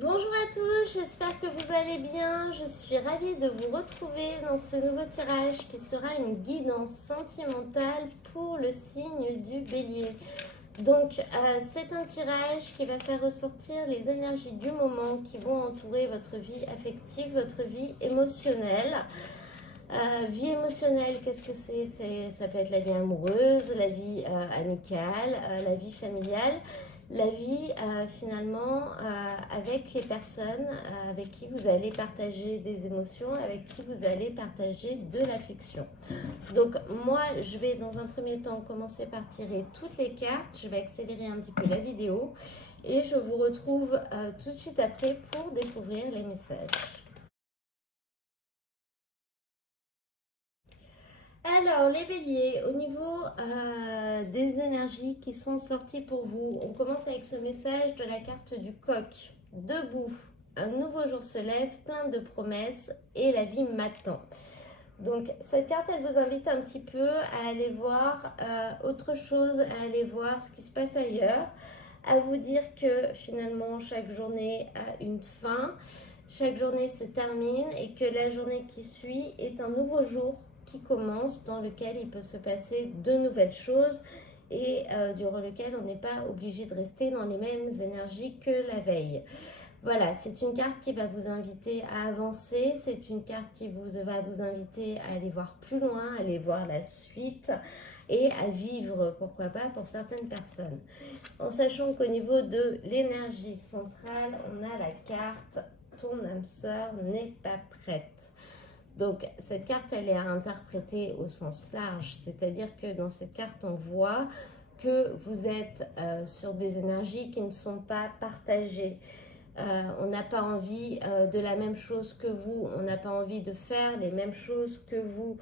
Bonjour à tous, j'espère que vous allez bien. Je suis ravie de vous retrouver dans ce nouveau tirage qui sera une guidance sentimentale pour le signe du Bélier. Donc, c'est un tirage qui va faire ressortir les énergies du moment qui vont entourer votre vie affective, votre vie émotionnelle. Vie émotionnelle, qu'est-ce que c'est? Ça peut être la vie amoureuse, la vie amicale, la vie familiale, la vie finalement avec les personnes avec qui vous allez partager des émotions, avec qui vous allez partager de l'affection. Donc moi, je vais dans un premier temps commencer par tirer toutes les cartes, je vais accélérer un petit peu la vidéo et je vous retrouve tout de suite après pour découvrir les messages. Alors, les béliers, au niveau des énergies qui sont sorties pour vous, on commence avec ce message de la carte du coq. Debout, un nouveau jour se lève, plein de promesses et la vie m'attend. Donc, cette carte, elle vous invite un petit peu à aller voir autre chose, à aller voir ce qui se passe ailleurs, à vous dire que finalement, chaque journée a une fin, chaque journée se termine et que la journée qui suit est un nouveau jour qui commence, dans lequel il peut se passer de nouvelles choses et durant lequel on n'est pas obligé de rester dans les mêmes énergies que la veille. Voilà, c'est une carte qui va vous inviter à avancer, c'est une carte qui va vous inviter à aller voir plus loin, à aller voir la suite et à vivre, pourquoi pas, pour certaines personnes. En sachant qu'au niveau de l'énergie centrale, on a la carte « Ton âme sœur n'est pas prête ». Donc cette carte, elle est à interpréter au sens large, c'est-à-dire que dans cette carte, on voit que vous êtes sur des énergies qui ne sont pas partagées. On n'a pas envie de la même chose que vous, on n'a pas envie de faire les mêmes choses que vous,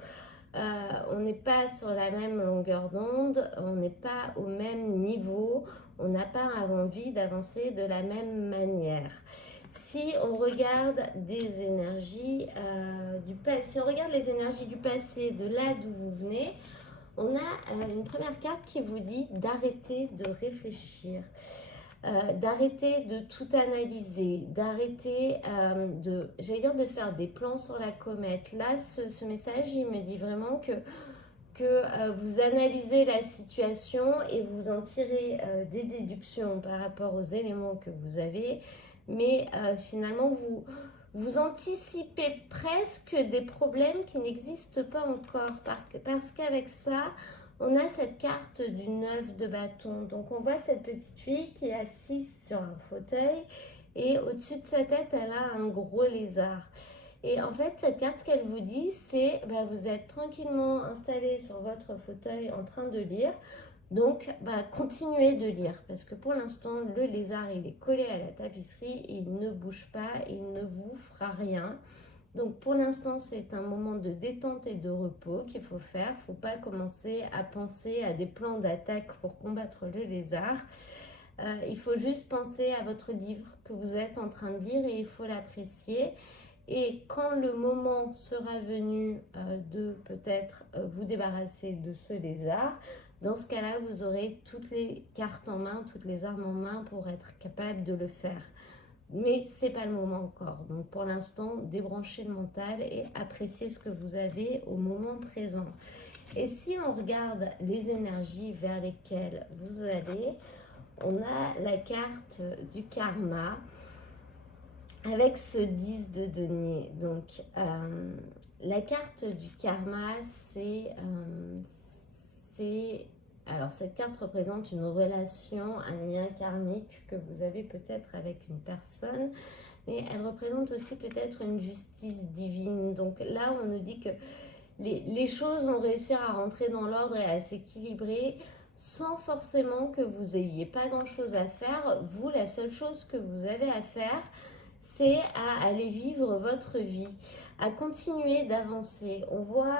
on n'est pas sur la même longueur d'onde, on n'est pas au même niveau, on n'a pas envie d'avancer de la même manière. Si on regarde des énergies du passé, si on regarde les énergies du passé, de là d'où vous venez, on a une première carte qui vous dit d'arrêter de réfléchir. D'arrêter de tout analyser, d'arrêter de faire des plans sur la comète. Là, ce message, il me dit vraiment que vous analysez la situation et vous en tirez des déductions par rapport aux éléments que vous avez, mais finalement, vous anticipez presque des problèmes qui n'existent pas encore, parce qu'avec ça, on a cette carte du 9 de bâton. Donc on voit cette petite fille qui est assise sur un fauteuil et au-dessus de sa tête, elle a un gros lézard. Et en fait, cette carte qu'elle vous dit, c'est vous êtes tranquillement installé sur votre fauteuil en train de lire. Donc, continuez de lire parce que pour l'instant, le lézard, il est collé à la tapisserie, il ne bouge pas, il ne vous fera rien. Donc, pour l'instant, c'est un moment de détente et de repos qu'il faut faire. Il ne faut pas commencer à penser à des plans d'attaque pour combattre le lézard. Il faut juste penser à votre livre que vous êtes en train de lire et il faut l'apprécier. Et quand le moment sera venu de peut-être vous débarrasser de ce lézard, dans ce cas-là, vous aurez toutes les cartes en main, toutes les armes en main pour être capable de le faire. Mais ce n'est pas le moment encore. Donc pour l'instant, débranchez le mental et appréciez ce que vous avez au moment présent. Et si on regarde les énergies vers lesquelles vous allez, on a la carte du karma avec ce 10 de denier. Donc la carte du karma, alors cette carte représente une relation, un lien karmique que vous avez peut-être avec une personne, mais elle représente aussi peut-être une justice divine. Donc là, on nous dit que les choses vont réussir à rentrer dans l'ordre et à s'équilibrer sans forcément que vous ayez pas grand-chose à faire. Vous, la seule chose que vous avez à faire, c'est à aller vivre votre vie, à continuer d'avancer. On voit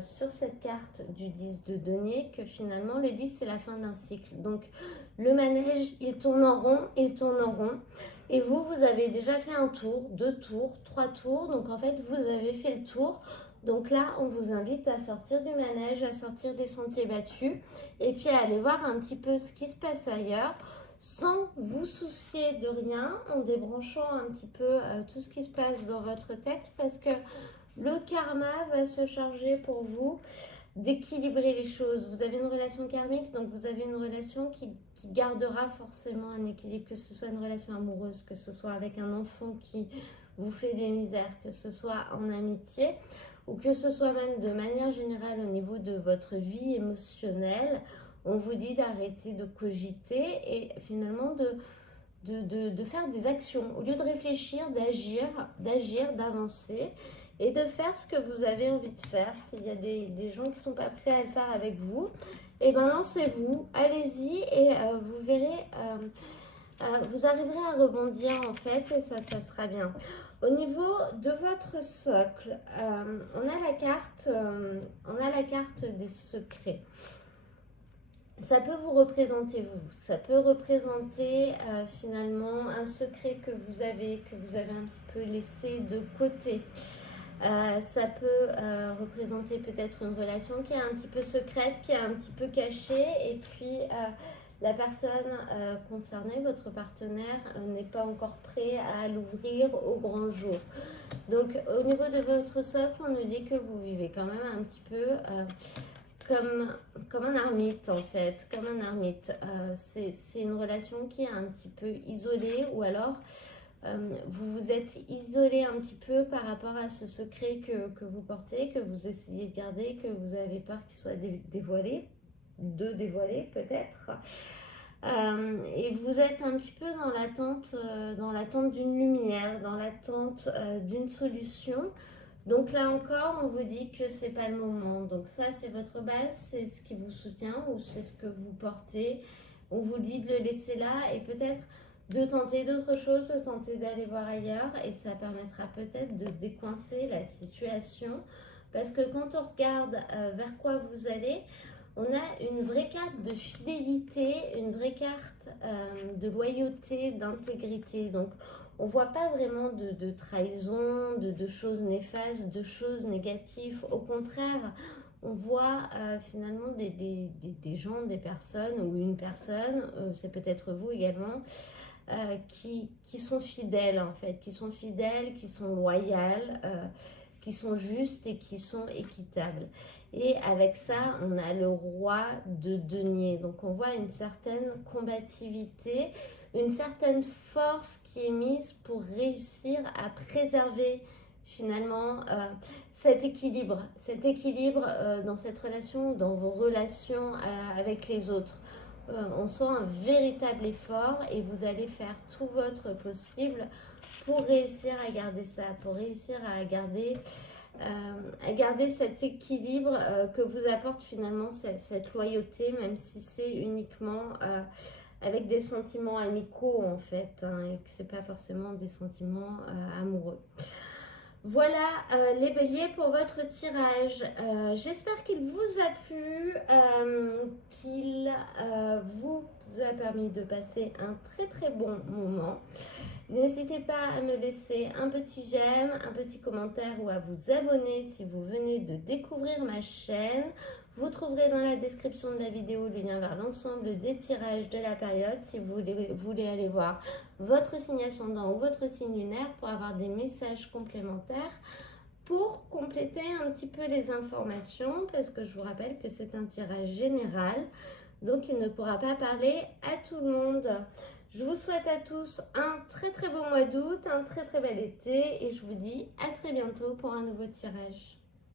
sur cette carte du 10 de denier que finalement le 10 c'est la fin d'un cycle. Donc le manège il tourne en rond, il tourne en rond. Et vous avez déjà fait un tour, 2 tours, 3 tours. Donc en fait vous avez fait le tour. Donc là on vous invite à sortir du manège, à sortir des sentiers battus et puis à aller voir un petit peu ce qui se passe ailleurs. sans vous soucier de rien, en débranchant un petit peu tout ce qui se passe dans votre tête, parce que le karma va se charger pour vous d'équilibrer les choses. Vous avez une relation karmique, donc vous avez une relation qui gardera forcément un équilibre, que ce soit une relation amoureuse, que ce soit avec un enfant qui vous fait des misères, que ce soit en amitié, ou que ce soit même de manière générale au niveau de votre vie émotionnelle. On vous dit d'arrêter de cogiter et finalement de faire des actions. Au lieu de réfléchir, d'agir, d'avancer et de faire ce que vous avez envie de faire. S'il y a des gens qui ne sont pas prêts à le faire avec vous, et bien lancez-vous, allez-y et vous verrez, vous arriverez à rebondir en fait et ça passera bien. Au niveau de votre socle, on a la carte des secrets. Ça peut vous représenter vous, ça peut représenter finalement un secret que vous avez un petit peu laissé de côté. Ça peut représenter peut-être une relation qui est un petit peu secrète, qui est un petit peu cachée, et puis la personne concernée, votre partenaire, n'est pas encore prêt à l'ouvrir au grand jour. Donc au niveau de votre socle, on nous dit que vous vivez quand même un petit peu comme un ermite en fait, comme un ermite. C'est une relation qui est un petit peu isolée, ou alors vous vous êtes isolé un petit peu par rapport à ce secret que vous portez, que vous essayez de garder, que vous avez peur qu'il soit dévoilé, peut-être. Et vous êtes un petit peu dans l'attente d'une lumière, dans l'attente d'une solution. Donc là encore, on vous dit que c'est pas le moment. Donc ça, c'est votre base, c'est ce qui vous soutient ou c'est ce que vous portez. On vous dit de le laisser là et peut-être de tenter d'autres choses, de tenter d'aller voir ailleurs, et ça permettra peut-être de décoincer la situation. Parce que quand on regarde vers quoi vous allez, on a une vraie carte de fidélité, une vraie carte de loyauté, d'intégrité. Donc on ne voit pas vraiment de trahison, de choses néfastes, de choses négatives. Au contraire, on voit finalement des gens, des personnes, ou une personne, c'est peut-être vous également, qui sont fidèles en fait, qui sont fidèles, qui sont loyales, qui sont justes et qui sont équitables. Et avec ça, on a le roi de deniers. Donc on voit une certaine combativité, une certaine force qui est mise pour réussir à préserver finalement cet équilibre dans cette relation, dans vos relations avec les autres. On sent un véritable effort et vous allez faire tout votre possible pour réussir à garder ça, pour réussir à garder cet équilibre que vous apporte finalement cette loyauté, même si c'est uniquement avec des sentiments amicaux en fait, hein, et que c'est pas forcément des sentiments amoureux. Voilà les béliers pour votre tirage. J'espère qu'il vous a plu, qu'il vous a permis de passer un très très bon moment. N'hésitez pas à me laisser un petit j'aime, un petit commentaire ou à vous abonner si vous venez de découvrir ma chaîne. Vous trouverez dans la description de la vidéo le lien vers l'ensemble des tirages de la période si vous voulez aller voir votre signe ascendant ou votre signe lunaire pour avoir des messages complémentaires pour compléter un petit peu les informations, parce que je vous rappelle que c'est un tirage général, donc il ne pourra pas parler à tout le monde. Je vous souhaite à tous un très très beau mois d'août, un très très bel été, et je vous dis à très bientôt pour un nouveau tirage.